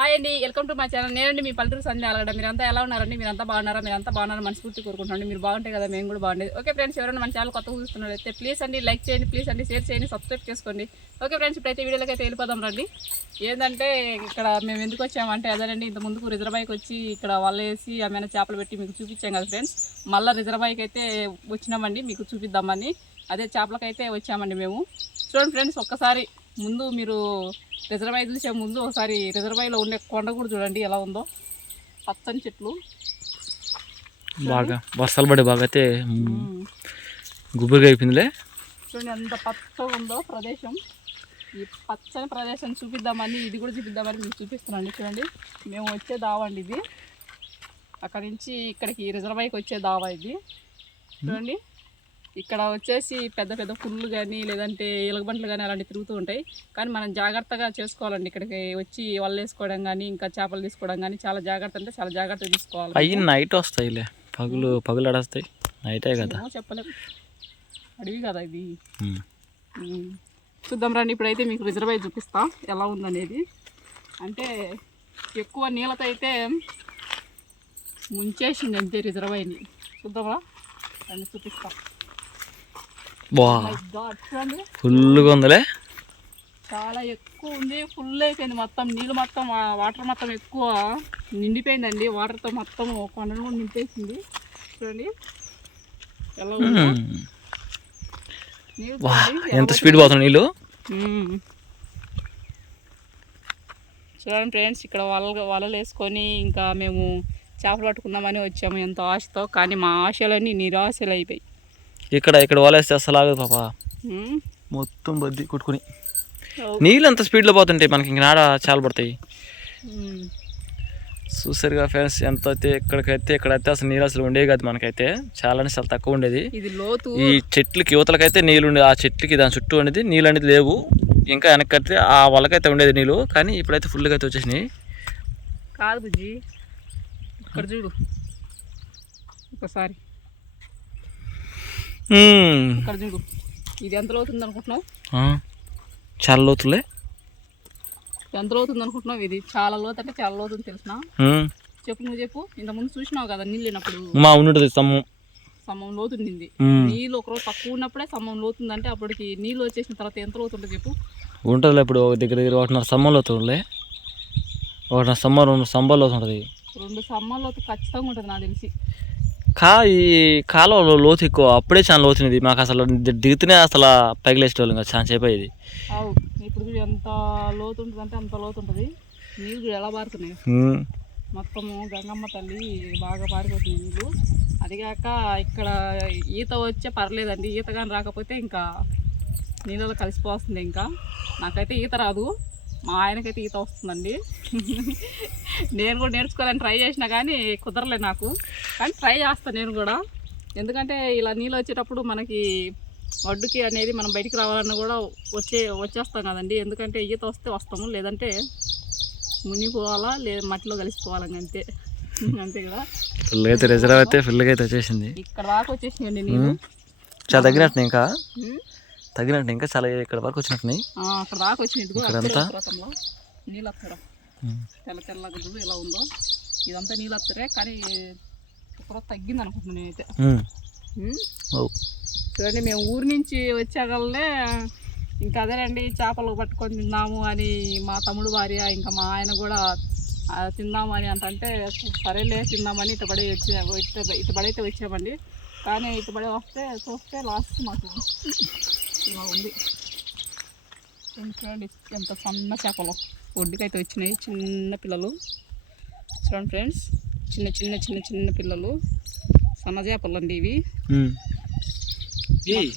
Hi అండి welcome to మా channel. నేనండి మీ పల్లెటూరు సంధ్య అలగడం. మీరంతా ఎలా ఉన్నారండి? మీరంతా బాగున్నారా? మీరంతా బాగున్నారా మనస్ఫూర్తి కోరుకుంటున్నాండి. మీరు బాగుంటాయి కదా మేము కూడా బాగుండేది. ఓకే ఫ్రెండ్స్ ఎవరైనా మన ఛానల్ కొత్త చూస్తున్నారైతే ప్లీజ్ అండి లైక్ చేయండి ప్లీజ్ అండి షేర్ చేయండి సబ్స్క్రైబ్ చేసుకోండి. ఓకే ఫ్రెండ్స్ ఇప్పుడైతే వీడియోలోకి అయితే వెళ్ళిపోదాం రండి. ఏంటంటే ఇక్కడ మేము ఎందుకు వచ్చామంటే అదేనండి ఇంత ముందుకు రిజర్వాయికి వచ్చి ఇక్కడ వాళ్ళేసి వేసి ఆమె చేపలు పెట్టి మీకు చూపించాం కదా ఫ్రెండ్స్. మళ్ళీ రిజర్వాయికి అయితే వచ్చినామండి మీకు చూపిద్దామని. అదే చేపలకైతే వచ్చామండి మేము. చూడండి ఫ్రెండ్స్ ఒక్కసారి ముందు మీరు రిజర్వాయర్ చూసే ముందు ఒకసారి రిజర్వాయర్లో ఉండే కొండ కూడా చూడండి ఎలా ఉందో. పచ్చని చెట్లు. బాగా వర్షాలు పడి బాగా అయితే. గుబురుగా అయిపోయిందిలే. చూడండి ఎంత పచ్చగా ఉందో ప్రదేశం. ఈ పచ్చని ప్రదేశం చూపిద్దామని ఇది కూడా చూపిద్దామని మీకు చూపిస్తున్నాను. చూడండి మేము వచ్చే దావా అండి ఇది. అక్కడ నుంచి ఇక్కడికి రిజర్వాయర్కి వచ్చే దావా ఇది. చూడండి. ఇక్కడ వచ్చేసి పెద్ద పెద్ద పుల్లు కానీ లేదంటే ఎలుగుబంట్లు కానీ అలాంటివి తిరుగుతూ ఉంటాయి. కానీ మనం జాగ్రత్తగా చేసుకోవాలండి. ఇక్కడికి వచ్చి వల్ల వేసుకోవడం కానీ ఇంకా చేపలు తీసుకోవడం కానీ చాలా జాగ్రత్త అంటే చాలా జాగ్రత్తగా తీసుకోవాలి. అయ్యి నైట్ వస్తాయిలే. పగులు పగులు అడస్తాయి. నైటే కదా. ఏమో చెప్పలేం. అడవి కదా ఇది. చూద్దాం రండి. ఇప్పుడైతే మీకు రిజర్వాయర్ చూపిస్తా. ఎలా ఉందనేది. అంటే ఎక్కువ నీళ్ళతో అయితే ముంచేసింది అంతే రిజర్వాయర్ని. చూద్దామా? రండి చూపిస్తా. బా చూడండి. ఫుల్గా ఉందిలే. చాలా ఎక్కువ ఉంది ఫుల్ అయిపోయింది మొత్తం. నీళ్ళు మొత్తం వాటర్ మొత్తం ఎక్కువ నిండిపోయిందండి. వాటర్తో మొత్తం కొండను కూడా నింపేసింది. చూడండి. ఎలా చూడండి, ఎంత స్పీడ్ పోతుంది నీళ్ళు? మ్మ్. చూడండి ఫ్రెండ్స్ ఇక్కడ వల వలలు వేసుకొని ఇంకా మేము చేపలు పట్టుకుందామని వచ్చాము. ఎంతో ఆశతో కానీ మా ఆశలన్నీ నిరాశలు అయిపోయి ఇక్కడ ఇక్కడ వలేస్తే అసలు ఆగదు పాప. మొత్తం బద్ది కొట్టుకుని. నీళ్ళు ఎంత స్పీడ్లో పోతుంటాయి మనకి ఇంక నాడ చాలా పడతాయి. చూసారుగా ఫ్రెండ్స్ ఎంత అయితే ఇక్కడికైతే ఇక్కడైతే అసలు నీళ్ళు అసలు ఉండేవి కాదు మనకైతే చాలా అంటే చాలా తక్కువ ఉండేది. ఈ చెట్లకి యువతలకైతే నీళ్ళు ఉండే ఆ చెట్లకి దాని చుట్టూ అనేది నీళ్ళు అనేది లేవు. ఇంకా వెనకైతే ఆ వలకైతే ఉండేది నీళ్ళు కానీ ఇప్పుడైతే ఫుల్గా అయితే వచ్చేసినాయి. కాదు బుజ్జి. ఇక్కడ చూడు. ఒకసారి. ఇక్కడ చూడు. ఇది ఎంత లోతుంది అనుకుంటున్నావు? చాలా లోతులే. ఎంత లోతుంది అనుకుంటున్నావు ఇది? చాలా లోతు అంటే చాలా లోతుంది తెలిసిన. చెప్పు నువ్వు చెప్పు. ఇంతకుముందు చూసినావు కదా నీళ్ళు లేనప్పుడు. మా ఉన్నది సమ్ము. సమ్మం లోతుండింది. నీళ్ళు ఒకరోజు తక్కువ ఉన్నప్పుడే సమ్మం లోతుందంటే అప్పటికి నీళ్ళు వచ్చేసిన తర్వాత ఎంత లోతుంటుంది చెప్పు. ఉంటుందిలే ఇప్పుడు దగ్గర దగ్గర ఒకటిన్నర సమ్మం లోతుందిలే. ఒకటిన్నర సమ్మ రెండు సంబాలు లోతుంటుంది. రెండు సమ్మం లోతు ఖచ్చితంగా ఉంటుంది నాకు తెలిసి. కా ఈ కాలువలో లోతు ఎక్కువ. అప్పుడే చాలా లోతునిది మాకు అసలు దిగుతూనే అసలు పైకిలేసేవాళ్ళం కదా చాలా సేపు అయ్యేది. ఇప్పుడు చూడు ఎంత లోతు ఉంటుంది అంటే అంత లోతు ఉంటుంది. నీళ్ళు చూడు ఎలా పారుతున్నాయి. మొత్తము గంగమ్మ తల్లి బాగా పారిపోతుంది నీళ్ళు అదిగాక ఇక్కడ ఈత వచ్చే పర్లేదండి. ఈత కానీ రాకపోతే ఇంకా నీళ్ళలో కలిసిపోతుంది ఇంకా. నాకైతే ఈత రాదు. మా ఆయనకైతే ఈత వస్తుందండి. నేను కూడా నేర్చుకోవాలని ట్రై చేసినా కానీ కుదరలే నాకు. కానీ ట్రై చేస్తాను నేను కూడా. ఎందుకంటే ఇలా నీళ్ళు వచ్చేటప్పుడు మనకి ఒడ్డుకి అనేది మనం బయటికి రావాలన్నా కూడా వచ్చే వచ్చేస్తాం కదండి. ఎందుకంటే ఈత వస్తే వస్తాము లేదంటే మునిగిపోవాలా లేదా మట్టిలో కలిసిపోవాలని అంతే. అంతే కదా? అయితే రిజర్వ్ అయితే ఫుల్గా అయితే వచ్చేసింది. ఇక్కడ దాకా వచ్చేసినాయండి నీళ్ళు. చాలా తగ్గినట్టు ఇంకా? ఉమ్. తగ్గినట్టు ఇంకా చాలా ఇక్కడ వరకు వచ్చినట్టున్నాయి ఆ, అక్కడ దాకా వచ్చింది ఇదిగో ఇక్కడంతా? అత్తరే రకంలో నీళ్ళు అత్తర తెల్ల తెల్లగా ఉందో ఇదంతా నీళ్ళు అత్తరే కానీ ఇప్పుడు తగ్గింది అనుకుంటున్నాను నేనైతే మ్మ్. ఉమ్. ఓ. చూడండి మేము ఊరి నుంచి వచ్చాకల్లే ఇంకా అదేనండి చేపలు పట్టుకొని తిందాము అని మా తమ్ముడు భార్య ఇంకా మా ఆయన కూడా ఆ, తిందాము అని అంటే సరేలే తిందామని ఇటుబడి వచ్చి ఇటు ఇటుబడైతే వచ్చామండి కానీ ఇటుబడి వస్తే చూస్తే లాస్ట్ మాకు ఇలా ఉంది. చూడండి, ఎంత సన్న చేపలు. ఒడ్డుకైతే వచ్చినాయి చిన్న పిల్లలు. చూడండి ఫ్రెండ్స్ చిన్న చిన్న చిన్న చిన్న పిల్లలు. సన్న చేపలు అండి ఇవి ఏం?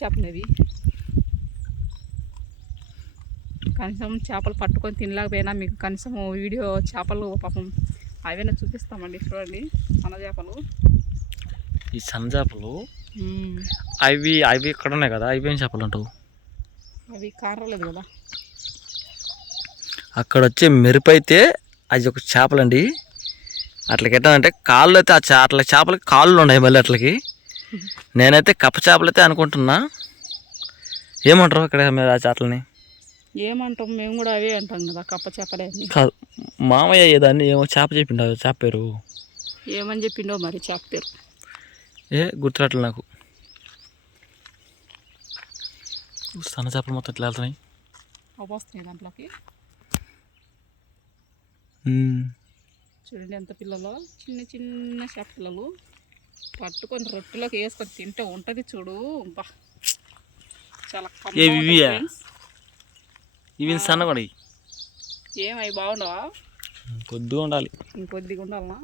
చేపలు ఇవి కనీసం చేపలు పట్టుకొని తినలేకపోయినా మీకు కనీసం వీడియో చేపలు పాపం అవైనా చూపిస్తామండి. చూడండి సన్న చేపలు. ఈ సన్నజాపలు మ్మ్. అవి అవి ఇక్కడ ఉన్నాయి కదా అవి ఏం చేపలు అంటావు? అవి కారలేదు కదా. అక్కడ వచ్చే మెరుపు అయితే అది ఒక చేపలండి. అట్లకి ఎట్లా కాళ్ళు అయితే ఆ చే- అట్లా చేపలకి కాళ్ళు ఉన్నాయి మళ్ళీ అట్లకి. నేనైతే కప్ప చేపలు అయితే అనుకుంటున్నా. ఏమంటారు ఇక్కడ మీరు ఆ చేపలని? ఏమంటాం మేము కూడా అవే అంటాం కదా కప్ప చేపలే కాదు మామయ్య ఏదాన్ని ఏమో చేప చెప్పిండు చేప పేరు. ఏమని చెప్పిండో మరి చేప పేరు. ఏ గుర్తురాట్లేదు నాకు. సన్న చేపలు మొత్తం ఇట్లా వెళ్తున్నాయి. వస్తున్నాయి దాంట్లోకి. చూడండి ఎంత పిల్లలు. చిన్న చిన్న చేప పిల్లలు పట్టుకొని రొట్టెలోకి వేసుకొని తింటే ఉంటుంది చూడు. బా. చాలా. ఇవి సన్న కూడా ఇవి. ఏం అవి బాగుండవా? కొద్దిగా ఉండాలి. ఇంకొద్దిగా ఉండాలనా.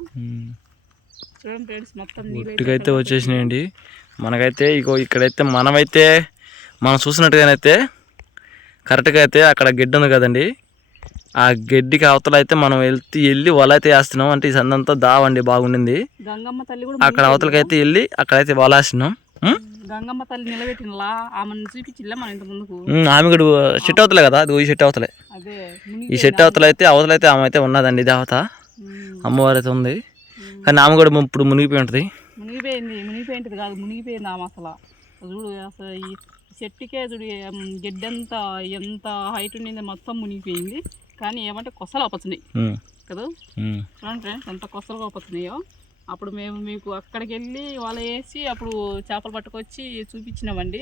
చూడండి ఫ్రెండ్స్ మొత్తం నీళ్ళు ఒట్టుకైతే వచ్చేసినాయండి. మనకైతే ఇగో ఇక్కడైతే మనమైతే మనం చూసినట్టుగానైతే కరెక్ట్గా అయితే అక్కడ గడ్డి ఉంది కదండి. ఆ గడ్డికి అవతల అయితే మనం వెళ్తే వెళ్ళి వల అయితే వేస్తున్నాం. అంటే ఈ సందంతా దావండి బాగుండింది. గంగమ్మ తల్లి కూడా అక్కడ అవతలకైతే వెళ్ళి అక్కడైతే వల వేస్తున్నాం. ఉమ్? గంగమ్మ తల్లి నిలబెట్టినలా ఆమెను చూపించిల్లా మన ఇంత ముందుకు? ఉమ్, ఆమె కూడా చెట్టు అవతలే కదా? అది ఈ చెట్టు అవతలే. ఈ చెట్టు అవతల అయితే అవతల అయితే ఆమె అయితే ఉన్నదండి దేవత. అమ్మవారు అయితే ఉంది. కానీ ఆమె కూడా ఇప్పుడు మునిగిపోయి ఉంటుంది. మునిగిపోయింది మునిగిపోయింది కాదు మునిగిపోయింది ఆమె అసలు. చూడు అసలు ఈ చెట్టుకే చూడు గడ్డంతా ఎంత హైట్ ఉండింది మొత్తం మునిగిపోయింది. కానీ ఏమంటే కొసలు ఉమ్, కదా? ఫ్రెండ్స్ ఎంత కొసలు అప్పచున్నాయో అప్పుడు మేము మీకు అక్కడికి వెళ్ళి వాళ్ళు వేసి అప్పుడు చేపలు పట్టుకొచ్చి చూపించినామండి.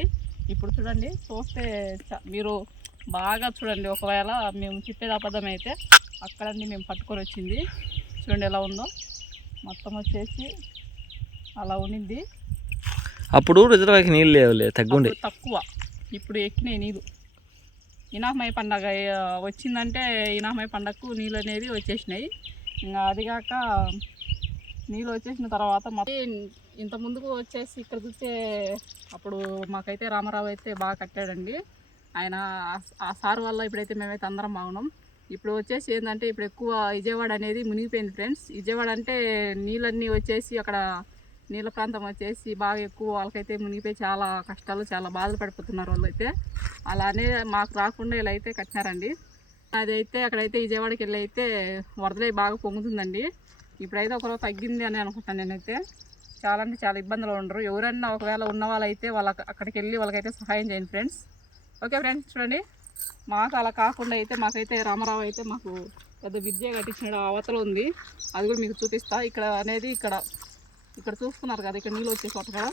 ఇప్పుడు చూడండి చూస్తే చ- మీరు బాగా చూడండి ఒకవేళ మేము చెప్పేది అబద్ధం అయితే అక్కడండి మేము పట్టుకొని వచ్చింది. చూడండి ఎలా ఉందో. మొత్తం వచ్చేసి అలా ఉండింది అప్పుడు రిజర్వాయర్కి నీళ్ళు లేవులే తగ్గుండే. తక్కువ. ఇప్పుడు ఎక్కినాయి నీళ్ళు. ఇనామయ పండగ వచ్చిందంటే ఇనామయ పండగకు నీళ్ళు అనేది వచ్చేసినాయి. ఇంకా అదిగాక నీళ్ళు వచ్చేసిన తర్వాత మొత్తం ఇంత ముందుకు వచ్చేసి ఇక్కడ చూస్తే అప్పుడు మాకైతే రామారావు అయితే బాగా కట్టాడండి. ఆయన ఆ- ఆ సార్ వల్ల ఇప్పుడైతే మేమైతే అందరం బాగున్నాం. ఇప్పుడు వచ్చేసి ఏంటంటే ఇప్పుడు ఎక్కువ విజయవాడ అనేది మునిగిపోయింది ఫ్రెండ్స్. విజయవాడ అంటే నీళ్ళన్నీ వచ్చేసి అక్కడ నీళ్ళ ప్రాంతం వచ్చేసి బాగా ఎక్కువ వాళ్ళకైతే మునిగిపోయి చాలా కష్టాలు చాలా బాధలు పడిపోతున్నారు వాళ్ళు అయితే అలానే మాకు రాకుండా ఇలా అయితే కట్టినారండి. అదైతే అక్కడైతే విజయవాడకి వెళ్ళి అయితే వరదలై బాగా పొంగుతుందండి. ఇప్పుడైతే ఒకరోజు తగ్గింది అని అనుకుంటాను నేనైతే. చాలా అంటే చాలా ఇబ్బందులు ఉండరు. ఎవరన్నా ఒకవేళ ఉన్న వాళ్ళైతే వాళ్ళ అక్కడికి వెళ్ళి వాళ్ళకైతే సహాయం చేయండి ఫ్రెండ్స్. ఓకే ఫ్రెండ్స్ చూడండి. మాకు అలా కాకుండా అయితే మాకైతే రామారావు అయితే మాకు పెద్ద విద్య కట్టించిన అవతల ఉంది. అది కూడా మీకు చూపిస్తా. ఇక్కడ అనేది ఇక్కడ ఇక్కడ చూస్తున్నారు కదా ఇక్కడ నీళ్ళు వచ్చేసి కదా.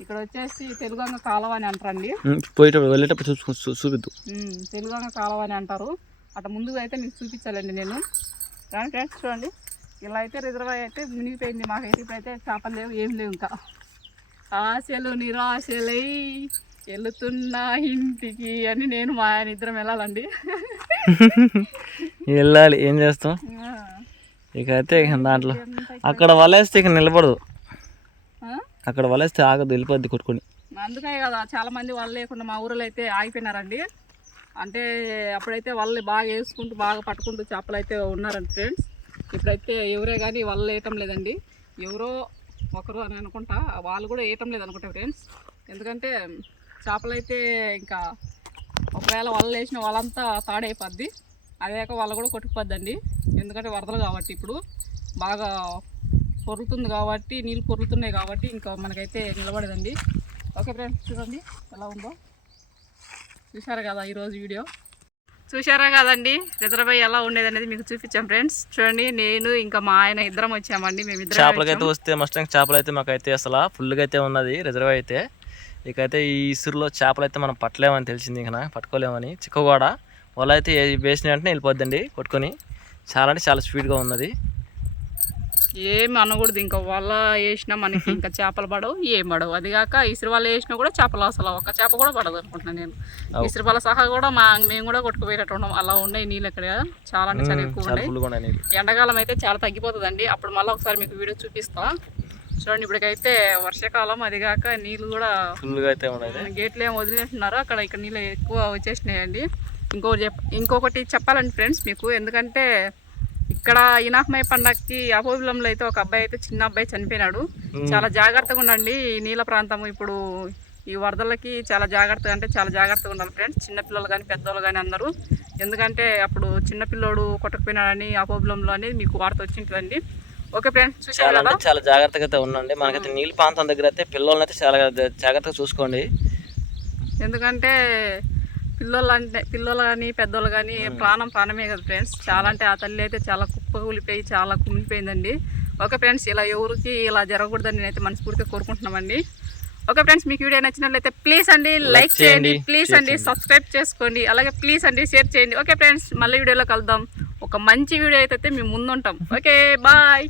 ఇక్కడ వచ్చేసి తెలుగంగ కాలువ అని అంటారండి. ఉమ్, పోయేటప్పుడు వెళ్ళేటప్పుడు చూసుకో చూ- చూపిద్దు. తెలుగంగ కాలువ అని అంటారు. అటు ముందుగా అయితే మీకు చూపించాలండి నేను. రాని ఫ్రెండ్స్ చూడండి. ఇలా అయితే రిజర్వాయర్ అయితే మునిగిపోయింది. మాకైతే ఇప్పుడైతే చేపలు లేవు ఏం లేవు ఇంకా. ఆశలు నిరాశలై వెళుతున్నా ఇంటికి అని నేను మా ఆయన ఇద్దరం వెళ్ళాలండి. వెళ్ళాలి. ఏం చేస్తాం? ఇక అయితే దాంట్లో అక్కడ వలేస్తే ఇక నిలబడదు? అక్కడ వలేస్తే ఆగదు వెళ్ళిపోద్ది కొట్టుకొని. అందుకే కదా చాలా మంది వాళ్ళు లేకుండా మా ఊరిలో అయితే ఆగిపోయినారండి. అంటే అప్పుడైతే వాళ్ళు బాగా వేసుకుంటూ బాగా పట్టుకుంటూ చేపలు అయితే ఉన్నారండి ఫ్రెండ్స్ ఇప్పుడైతే ఎవరే కానీ వాళ్ళు వేయటం లేదండి. ఎవరో ఒకరు అని అనుకుంటా వాళ్ళు కూడా వేయటం లేదనుకుంటా ఫ్రెండ్స్ ఎందుకంటే చేపలు అయితే ఇంకా ఒకవేళ వాళ్ళు వేసిన వాళ్ళంతా తాడైపోద్ది. అదేక వాళ్ళు కూడా కొట్టుకుపోద్దండి. ఎందుకంటే వరదలు కాబట్టి ఇప్పుడు బాగా పొరులుతుంది కాబట్టి నీళ్ళు పొరులుతున్నాయి కాబట్టి ఇంకా మనకైతే నిలబడదండి. ఓకే ఫ్రెండ్స్ చూడండి ఎలా ఉందో. చూసారా కదా ఈరోజు వీడియో? చూసారా కదండి? రిజర్వ్ ఎలా ఉండేది అనేది మీకు చూపించాం ఫ్రెండ్స్. చూడండి నేను ఇంకా మా ఆయన ఇద్దరం వచ్చామండి. మేము ఇద్దరం చేపలకైతే వస్తే మస్టంగ్ చేపలు అయితే మాకైతే అసలు ఫుల్గా అయితే ఉన్నది రిజర్వ్ అయితే. ఇకైతే ఈ ఇసురులో చేపలు అయితే మనం పట్టలేమని తెలిసింది ఇంకా పట్టుకోలేమని. చిక్కగోడ వల అయితే వేసిన వెంటనే వెళ్ళిపోద్దండి కొట్టుకొని. చాలా అంటే చాలా స్పీడ్గా ఉన్నది. ఏమి అనకూడదు ఇంకా వల్ల వేసినా మనకి ఇంకా చేపలు పడవు ఏం పడవు. అది కాక ఇసురు వల్ల వేసినా కూడా చేపలు అసలు ఒక చేప కూడా పడదు అనుకుంటున్నాను నేను. ఇసురు వల్ల సహా కూడా మా మేము కూడా కొట్టుకుపోయేటట్టు ఉన్నాం అలా ఉన్నాయి నీళ్ళు ఇక్కడ. చాలా అంటే చాలా ఎక్కువ ఉన్నాయి. ఎండాకాలం అయితే చాలా తగ్గిపోతుందండి. అప్పుడు మళ్ళీ ఒకసారి మీకు వీడియో చూపిస్తా. చూడండి ఇప్పటికైతే వర్షాకాలం అది కాక నీళ్ళు కూడా ఫుల్గా అయితే ఉన్నది గేట్లు ఏం వదిలేస్తున్నారు. అక్కడ ఇక్కడ నీళ్ళు ఎక్కువ వచ్చేసినాయండి. ఇంకొకటి చెప్ ఇంకొకటి చెప్పాలండి ఫ్రెండ్స్ మీకు. ఎందుకంటే ఇక్కడ ఇనాహమయ పండగకి అపోబిలంలో అయితే ఒక అబ్బాయి అయితే చిన్న అబ్బాయి చనిపోయినాడు. చాలా జాగ్రత్తగా ఉండండి. ఈ నీళ్ళ ప్రాంతం ఇప్పుడు ఈ వరదలకి చాలా జాగ్రత్తగా అంటే చాలా జాగ్రత్తగా ఉండాలి ఫ్రెండ్స్. చిన్నపిల్లలు కానీ పెద్దవాళ్ళు కానీ అందరూ. ఎందుకంటే అప్పుడు చిన్నపిల్లోడు కొట్టకపోయినాడని అపోబిలంలో అనేది మీకు వార్త వచ్చింటుందండి. ఓకే ఫ్రెండ్స్ చాలా అంటే చాలా జాగ్రత్తగా అయితే ఉండండి. మనకైతే నీళ్ళ ప్రాంతం దగ్గర అయితే పిల్లల్ని అయితే చాలా జాగ్రత్తగా చూసుకోండి. ఎందుకంటే పిల్లలు అంటే పిల్లలు కానీ పెద్దోళ్ళు కానీ ప్రాణం ప్రాణమే కదా ఫ్రెండ్స్. చాలా అంటే ఆ తల్లి అయితే చాలా కుప్ప కూలిపోయి చాలా కుమిలిపోయిందండి. ఓకే ఫ్రెండ్స్ ఇలా ఎవరికి ఇలా జరగకూడదని నేనైతే మనస్ఫూర్తిగా కోరుకుంటున్నామండి. ఓకే ఫ్రెండ్స్ మీకు వీడియో నచ్చినట్లయితే ప్లీజ్ అండి లైక్ చేయండి ప్లీజ్ అండి. సబ్స్క్రైబ్ చేసుకోండి అలాగే ప్లీజ్ అండి షేర్ చేయండి. ఓకే ఫ్రెండ్స్ మళ్ళీ వీడియోలో కలుద్దాం. ఒక మంచి వీడియో అయితే మేము ముందుంటాం. Okay bye